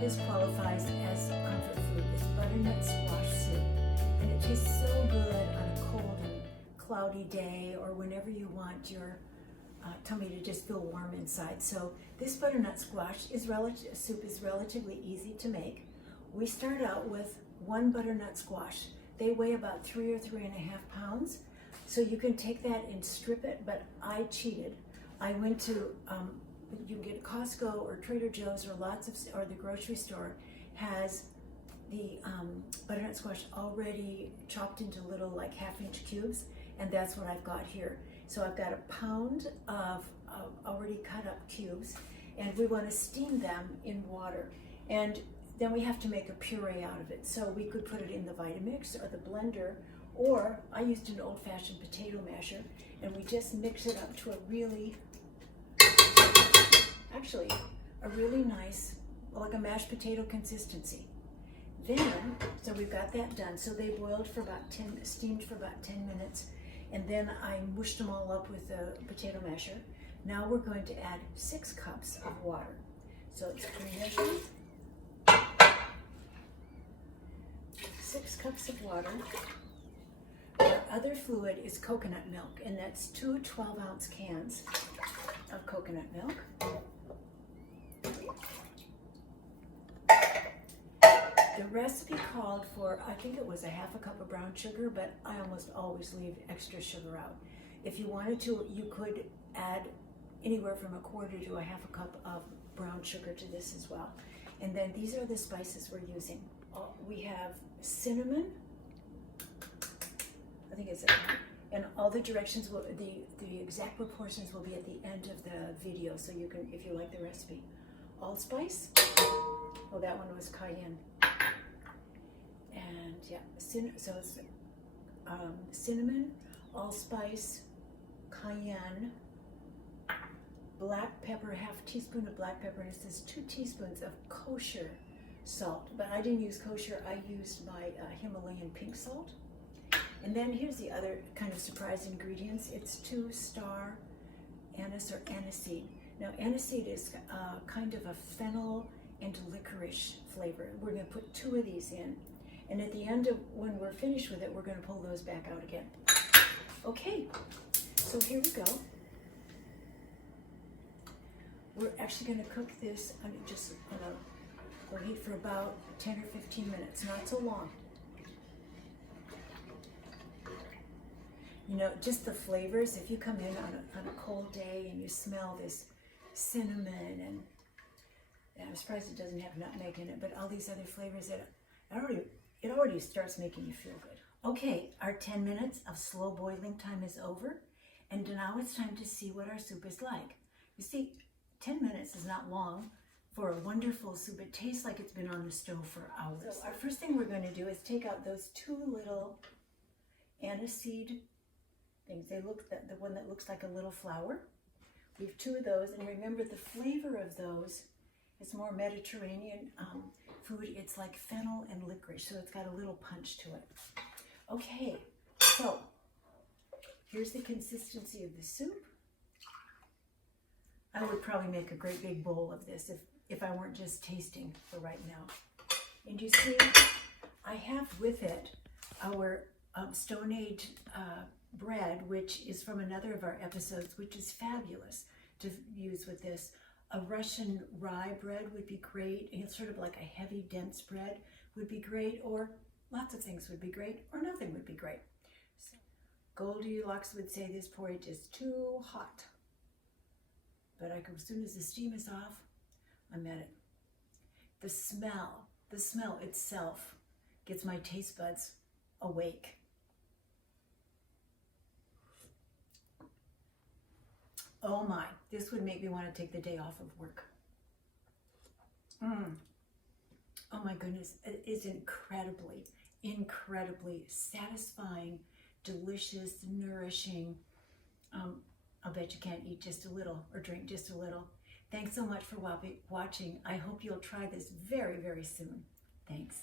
this qualifies as comfort food. It's butternut squash soup, and it tastes so good on a cold and cloudy day, or whenever you want your tummy to just feel warm inside. So this butternut squash soup is relatively easy to make. We start out with one butternut squash. They weigh about 3 or 3.5 pounds. So you can take that and strip it, but I cheated. I went to, you can get at Costco or Trader Joe's or the grocery store has the butternut squash already chopped into little like 1/2-inch cubes, and that's what I've got here. So I've got 1 pound of already cut up cubes, and we want to steam them in water. And then we have to make a puree out of it. So we could put it in the Vitamix or the blender, or I used an old-fashioned potato masher, and we just mix it up to a really nice, like a mashed potato consistency. Then, so we've got that done. So they boiled for steamed for about 10 minutes, and then I mushed them all up with the potato masher. Now we're going to add 6 cups of water. So it's pre-measured. 6 cups of water. Our other fluid is coconut milk, and that's 2 12-ounce cans of coconut milk. The recipe called for, I think it was 1/2 cup of brown sugar, but I almost always leave extra sugar out. If you wanted to, you could add anywhere from 1/4 to 1/2 cup of brown sugar to this as well. And then these are the spices we're using. We have cinnamon, I think it's and all the directions the exact proportions will be at the end of the video, so you can, if you like the recipe. Allspice, oh, that one was cayenne. And yeah, so it's cinnamon, allspice, cayenne, black pepper, 1/2 teaspoon of black pepper, and it says 2 teaspoons of kosher salt, but I didn't use kosher, I used my Himalayan pink salt. And then here's the other kind of surprise ingredients. It's 2 star anise or aniseed. Now aniseed is kind of a fennel and licorice flavor. We're going to put 2 of these in, and at the end of when we're finished with it, we're going to pull those back out again. Okay, so here we go. We're actually going to cook this. I'm just going to we'll heat for about 10 or 15 minutes, not so long. You know, just the flavors, if you come in on a cold day and you smell this cinnamon, and I'm surprised it doesn't have nutmeg in it, but all these other flavors, it already starts making you feel good. Okay, our 10 minutes of slow boiling time is over, and now it's time to see what our soup is like. You see, 10 minutes is not long for a wonderful soup. It tastes like it's been on the stove for hours. So our first thing we're going to do is take out those 2 little aniseed things. They look, the one that looks like a little flower. We have 2 of those, and remember the flavor of those, it's more Mediterranean food. It's like fennel and licorice, so it's got a little punch to it. Okay, so here's the consistency of the soup. I would probably make a great big bowl of this if I weren't just tasting for right now. And you see, I have with it our Stone Age bread, which is from another of our episodes, which is fabulous to use with this. A Russian rye bread would be great. It's sort of like a heavy, dense bread would be great, or lots of things would be great, or nothing would be great. So, Goldilocks would say this porridge is too hot. But as soon as the steam is off, I'm at it. The smell itself gets my taste buds awake. Oh my, this would make me want to take the day off of work. Oh my goodness, it is incredibly satisfying, delicious, nourishing. I'll bet you can't eat just a little or drink just a little. Thanks so much for watching. I hope you'll try this very, very soon. Thanks.